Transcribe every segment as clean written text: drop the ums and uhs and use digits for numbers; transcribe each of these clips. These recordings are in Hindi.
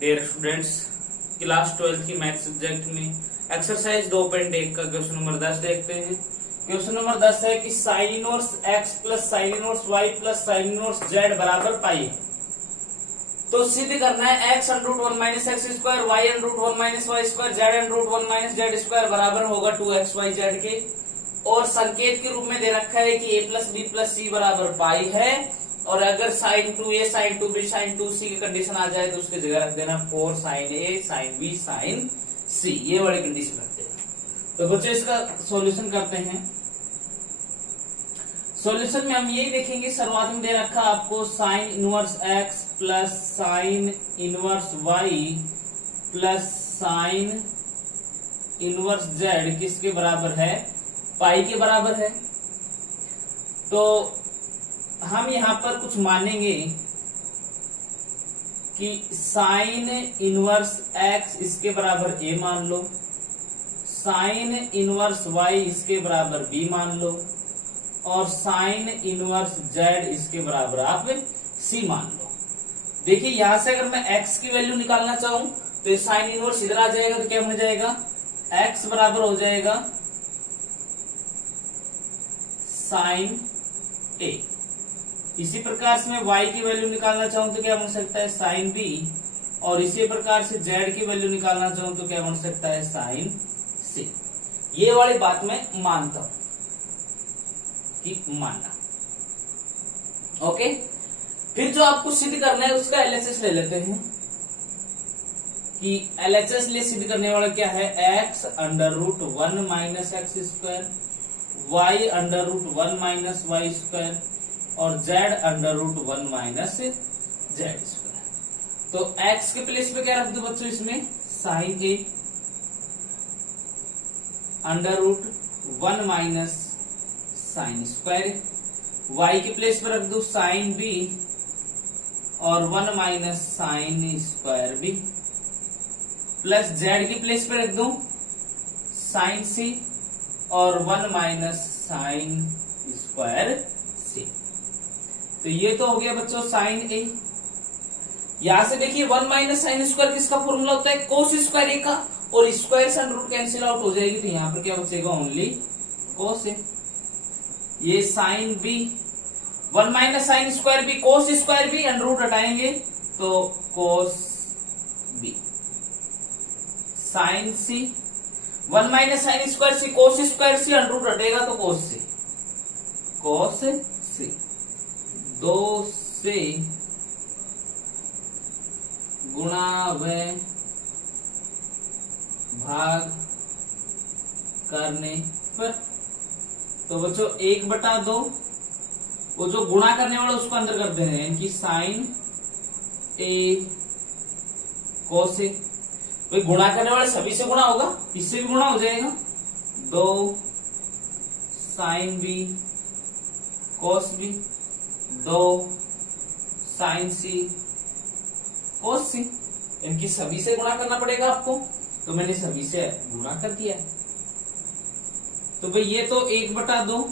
डियर स्टूडेंट्स, क्लास 12 की मैथ सब्जेक्ट में एक्सरसाइज 2.1 का क्वेश्चन नंबर 10 देखते हैं। क्वेश्चन नंबर 10 है कि sine inverse x plus sine inverse y plus sine inverse z बराबर पाई है। तो सिद्ध करना है x under root 1 minus x square, y under root 1 minus y square, z under root 1 minus z square बराबर होगा 2xyz के। और संकेत के रूप में दे रखा है कि a प्लस बी प्लस सी बराबर पाई है। और अगर sign 2a sign 2b sign 2c की कंडीशन आ जाए तो उसकी जगह रख देना 4 sine a sine b sine c, ये वाली कंडीशन रख देना। तो बच्चों इसका सॉल्यूशन करते हैं। सॉल्यूशन में हम यही देखेंगे, शुरुआत में दे रखा आपको sign inverse x plus sine inverse y plus sine inverse z किसके बराबर है? पाई के बराबर है। तो हम यहां पर कुछ मानेंगे कि साइन इनवर्स x इसके बराबर a मान लो, साइन इनवर्स y इसके बराबर b मान लो, और साइन इनवर्स z इसके बराबर आप c मान लो। देखिए यहां से अगर मैं x की वैल्यू निकालना चाहूं तो साइन इनवर्स इधर आ जाएगा तो क्या बन जाएगा? x बराबर हो जाएगा साइन a। इसी प्रकार से मैं y की वैल्यू निकालना चाहूं तो क्या बन सकता है? Sine b। और इसी प्रकार से z की वैल्यू निकालना चाहूं तो क्या बन सकता है? Sine c। ये वाली बात मैं मानता हूं कि मानना। ओके, फिर जो आपको सिद्ध करना है उसका एलएचएस ले लेते हैं कि एलएचएस लिए सिद्ध करने वाला क्या है? x under root 1 minus x square, y under root 1 minus y square, और z under root 1 minus z square. तो x के प्लेस पे क्या रख दो बच्चों? इसमें sine a under root 1 minus sine square, y के प्लेस पे रख दो साइन b और 1 minus sine square b, plus z के प्लेस पे रख दो साइन c और 1 माइनस साइन स्क्वायर c। तो ये तो हो गया बच्चों साइन a। यहां से देखिए 1 माइनस साइन स्क्वायर किसका फॉर्मूला होता है? कोस स्क्वायर a का, और स्क्वायर से अंडर रूट कैंसिल आउट हो जाएगी तो यहां पर क्या बचेगा? Only cos a। ये sine b, 1 minus sine square b, cos square b, under root हटाएंगे तो cos b, sine c, 1 minus sine square c, cos square c, under root हटेगा तो कोस c, कोस c। 2 से गुणा व भाग करने पर, तो बच्चों 1/2, वो जो गुणा करने वाला उसको अंदर कर देना है, यानी साइन a कोस a। भाई गुणा करने वाले सभी से गुणा होगा, इससे भी गुणा हो जाएगा। 2 साइन b कोस b, 2 साइन c कोस c, इनकी सभी से गुणा करना पड़ेगा आपको, तो मैंने सभी से गुणा कर दिया। तो भाई ये तो 1/2,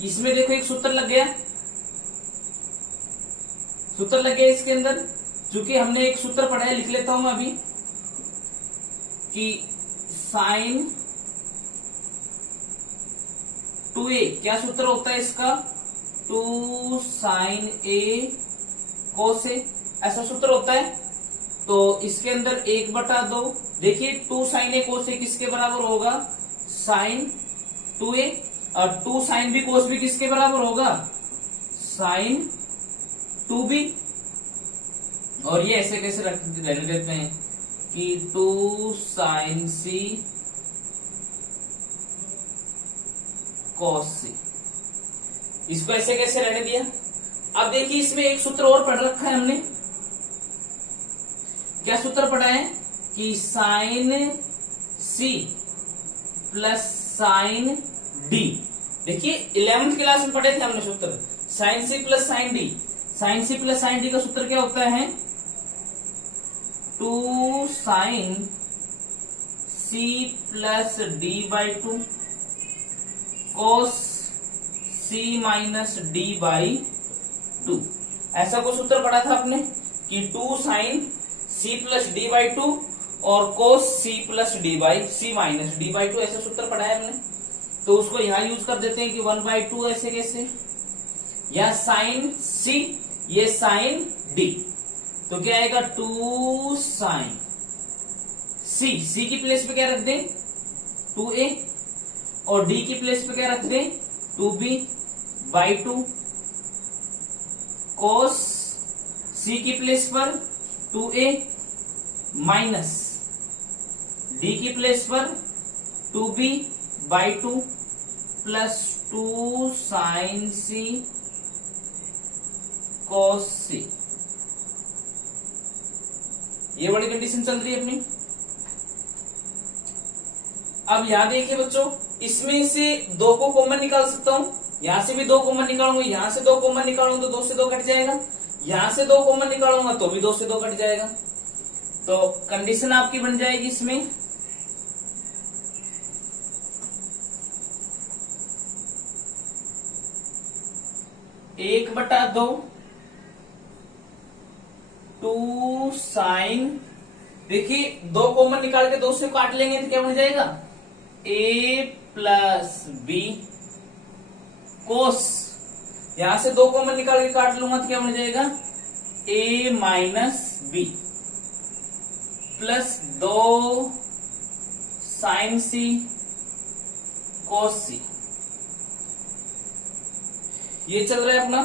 इसमें देखो एक सूत्र लग गया, सूत्र लग गया इसके अंदर। चूंकि हमने एक सूत्र पढ़ा है, लिख लेता हूं मैं अभी कि साइन 2a, क्या सूत्र होता है इसका? 2 साइन a कोस a, ऐसा सूत्र होता है। तो इसके अंदर 1/2, देखिए 2 साइन a कोस a किसके बराबर होगा? साइन 2a, और 2 साइन b कोस b किसके बराबर होगा? Sign 2b। और ये ऐसे कैसे रहने देते हैं कि 2 साइन c कोस c, इसको ऐसे कैसे रहने दिया। अब देखिए इसमें एक सूत्र और पढ़ रखा है हमने, क्या सूत्र पढ़ा है? कि sine c plus sine d। देखिए 11th क्लास में पढ़े थे हमने सूत्र, sine c plus sine d। Sine c plus sine d का सूत्र क्या होता है? 2 sine c plus d/2 cos c minus d/2। ऐसा कुछ सूत्र पढ़ा था आपने कि 2 sine C plus D by two और cos C plus D by C minus D by two, ऐसे सूत्र पढ़ा है हमने। तो उसको यहां यूज कर देते हैं कि 1/2 ऐसे कैसे, या साइन सी, ये साइन डी, तो क्या आएगा 2 साइन सी, सी की प्लेस पे क्या रख दें 2a, और डी की प्लेस पे क्या रख दें 2b/2, कोस सी की प्लेस पर 2a माइनस डी की प्लेस पर 2b/2 प्लस 2 साइन सी कोस सी। ये बड़ी कंडीशन चल रही है अपनी। अब यहां देखिए बच्चों, इसमें से 2 को कॉमन निकाल सकता हूं, यहां से भी 2 कॉमन निकालूंगा, यहां से 2 कॉमन निकालूंगा तो 2 से 2 कट जाएगा, यहां से 2 कॉमन निकालूंगा तो भी 2 से 2 कट जाएगा। तो कंडीशन आपकी बन जाएगी इसमें 1/2 2 साइन, देखिए 2 कॉमन निकाल के 2 से काट लेंगे तो क्या बन जाएगा a प्लस बी, कोस यहां से 2 कॉमन निकाल के काट लूंगा तो क्या बन जाएगा a minus B plus 2 sine C cos C. ये चल रहा है अपना।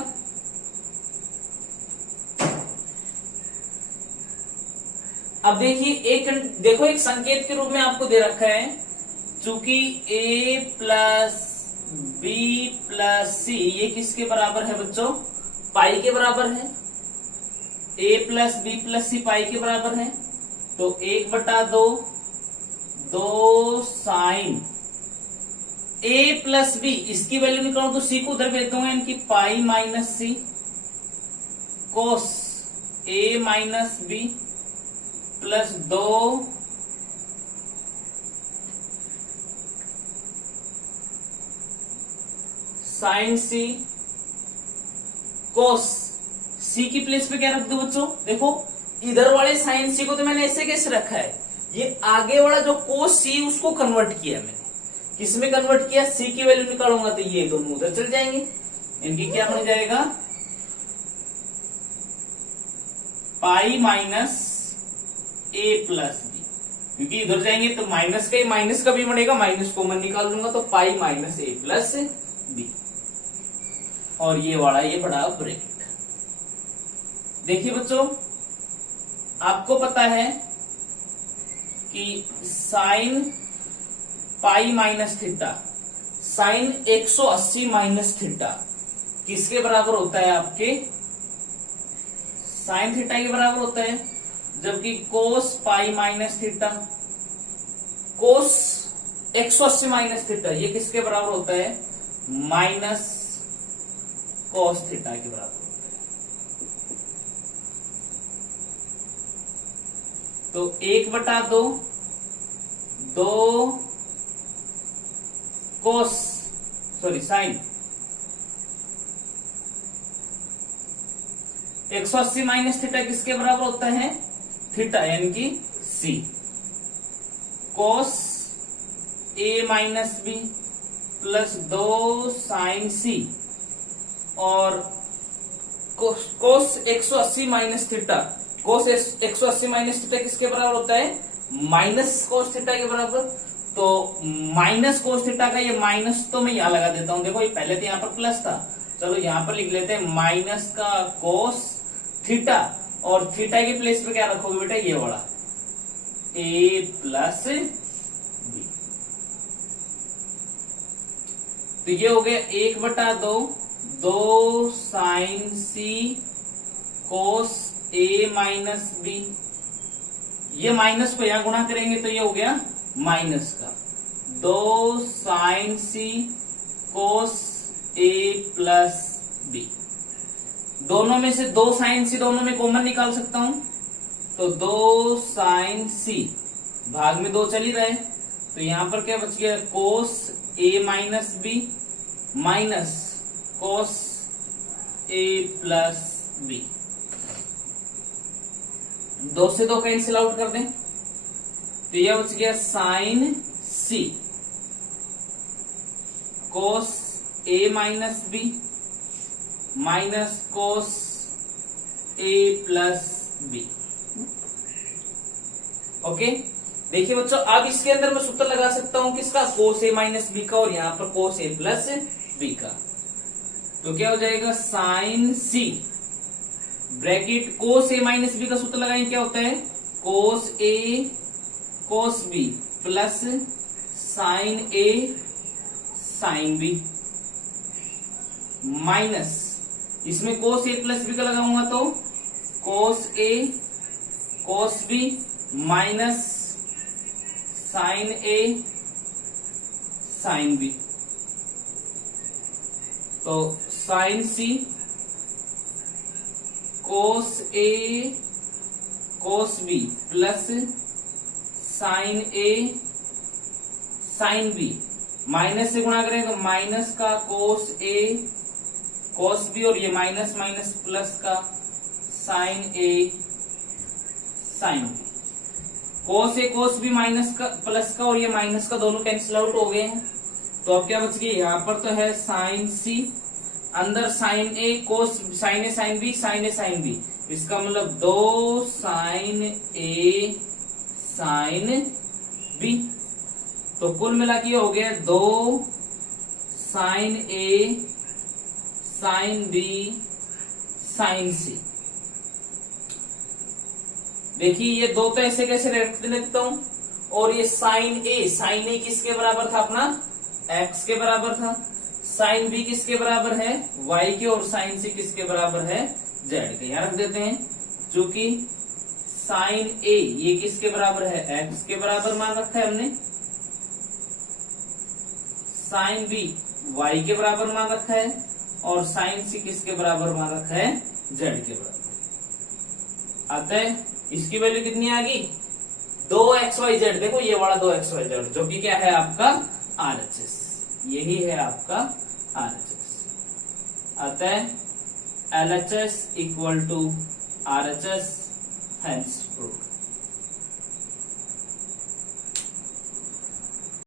अब देखिए देखो एक संकेत के रूप में आपको दे रखा है, चूंकि a प्लस बी प्लस सी ये किसके बराबर है बच्चों, पाई के बराबर है। a plus B plus C pi के बराबर है, तो 1/2 2 साइन a प्लस बी, इसकी वैल्यू निकालो तो c को उधर भेज दूंगा, इनकी pi minus C cos a minus B plus 2 sine C cos C की प्लेस पे क्या रख दो बच्चों, देखो इधर वाले साइन सी को तो मैंने ऐसे कैसे रखा है, ये आगे वाला जो कोस सी उसको कन्वर्ट किया मैंने, किसमें कन्वर्ट किया, सी की वैल्यू निकालूंगा तो ये दोनों उधर चल जाएंगे, इनकी क्या बन जाएगा pi minus a plus b, क्योंकि इधर जाएंगे तो माइनस का भी बनेगा, माइनस कॉमन निकाल दूंगा तो pi minus a plus b, और ये वाला ये बड़ा ब्रैकेट। देखिए बच्चों आपको पता है कि sine pi minus theta, sine 180 minus theta किसके बराबर होता है, आपके साइन थीटा के बराबर होता है, जबकि कोस पाई minus theta, cos 180 minus theta ये किसके बराबर होता है, माइनस कोस थीटा के बराबर होता है। तो 1/2 2 कोस साइन 180 माइनस थीटा किसके बराबर होता है, थीटा यानी कि C, cos a minus B plus 2 sine C, और cos 180 minus theta, cos 180 minus theta किसके बराबर होता है, माइनस कोस थीटा के बराबर। तो माइनस कोस थीटा का ये माइनस तो मैं यहां लगा देता हूं, देखो ये पहले तो यहां पर प्लस था, चलो यहां पर लिख लेते हैं माइनस का कोस थीटा, और थीटा के प्लेस पे क्या रखोगे बेटा ये वाला a प्लस बी, तो ये हो गया 1/2 2 sine C cos a minus b, ये माइनस को यहां गुणा करेंगे तो ये हो गया माइनस का 2 sine C cos a plus b, दोनों में से 2 साइन सी दोनों में कॉमन निकाल सकता हूं, तो 2 साइन सी भाग में 2 चल ही रहे, तो यहां पर क्या बच गया cos a minus b minus cos a plus b, 2 से 2 कैंसिल आउट कर दें तो यह बच गया साइन सी कोस ए माइनस बी माइनस कोस ए प्लस बी। ओके, देखिए बच्चों, अब इसके अंदर मैं सूत्र लगा सकता हूं किसका, कोस ए माइनस बी का, और यहां पर कोस ए प्लस बी का। तो क्या हो जाएगा, साइन सी ब्रैकेट कोस ए माइनस बी का सूत्र लगाएंगे, क्या होता है, कोस ए कोस बी प्लस साइन ए साइन बी माइनस, इसमें कोस ए प्लस बी का लगाऊंगा तो कोस ए कोस बी माइनस साइन ए साइन बी। तो साइन सी कोस ए कोस बी प्लस साइन ए साइन बी, माइनस से गुणा करें तो माइनस का कोस ए कोस बी, और ये माइनस माइनस प्लस का साइन ए साइन बी। कोस ए कोस बी माइनस का प्लस का और ये माइनस का दोनों कैंसिल आउट हो गए हैं। तो अब क्या बच गया, यहाँ पर तो है साइन सी, अंदर साइन ए कोस साइन ए साइन बी, साइन ए साइन बी, इसका मतलब 2 साइन ए साइन बी। तो कुल मिला के हो गया 2 साइन ए साइन बी साइन सी। देखिए ये 2 तो ऐसे कैसे रख लेता हूं, और ये साइन ए किसके बराबर था अपना, एक्स के बराबर था, साइन बी किसके बराबर है, वाई के, और साइन सी किसके बराबर है, जेड के। यहां रख देते हैं, चूंकि साइन ए ये किसके बराबर है, एक्स के बराबर मान रखा है हमने, साइन बी वाई के बराबर मान रखा है, और साइन सी किसके बराबर मान रखा है, जेड के बराबर। अतः इसकी वैल्यू कितनी आ गई, 2xyz। देखो ये वाला 2xyz जो कि क्या है आपका RHS, यही है आपका RHS। अतः LHS equal to RHS, hence proved.